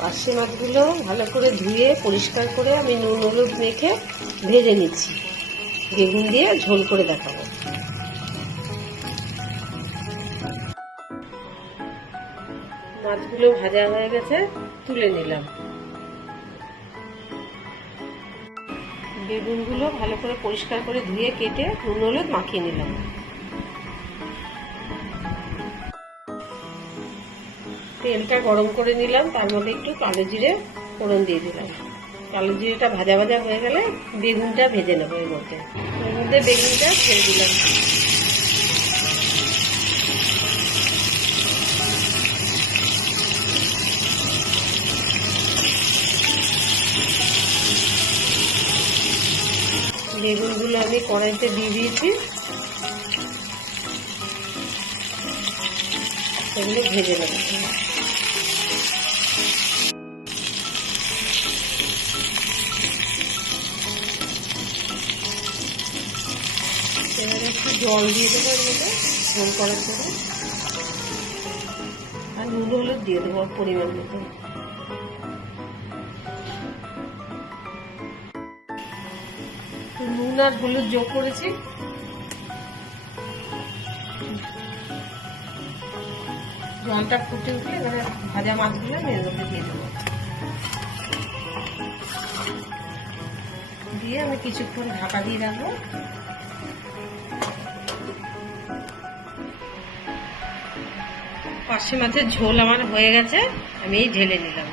পার্শে মাছগুলো ভালো করে ধুয়ে, পরিষ্কার করে আমি নুন, হলুদ মেখে ভেজে নিচ্ছি। বেগুন দিয়ে ঝোল করে দেখাবো। মাছগুলো ভাজা হয়ে গেছে, তুলে নিলাম। বেগুনগুলো ভালো করে পরিষ্কার করে ধুয়ে, কেটে নুন, হলুদ মাখিয়ে নিলাম। তেলটা গরম করে নিলাম, তার মধ্যে একটু কালো জিরে ফোড়ন দিয়ে দিলাম। কালো জিরেটা ভাজা ভাজা হয়ে গেলে বেগুনটা ভেজে নেব এর মধ্যে। এর মধ্যে বেগুনটা ছেড়ে দিলাম। বেগুনগুলো আমি কড়াইতে দিয়ে দিয়েছি। সেগুলো ভেজে নেব। একটু জল দিয়ে দেবো এর ঝোল করার জন্য। আর নুন হলুদ দিয়ে দেবো পরিমাণ মতো। নুন আর হলুদ যোগ করেছি। জলটা ফুটে উঠলে এবারে ভাজা মাছগুলো মধ্যে দিয়ে দেবো। দিয়ে আমি কিছুক্ষণ ঢাকা দিয়ে রাখব। পার্শে মাছের ঝোল আমার হয়ে গেছে, আমি ঢেলে নিলাম।